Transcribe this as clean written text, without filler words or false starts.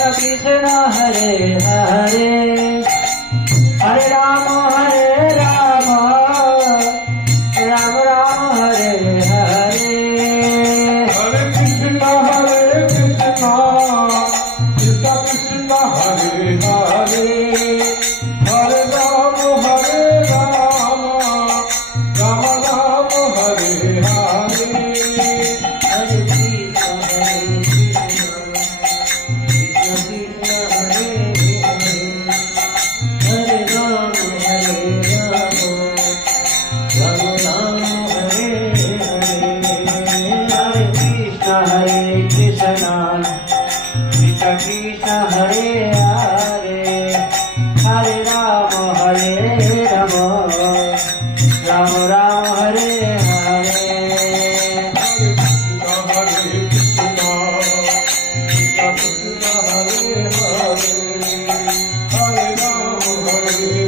Krishna Hare Hare Hare Rama Rama Rama Hare Hare Hare Krishna Krishna Krishna Hare Hare Hare Rama Rama Rama Hare Hare Hare Krishna Krishna Hare Rama Rama Rama Hare Hare Hare Krishna Krishna Hare Hare Hare Rama Rama Rama Hare Hare Hare Hare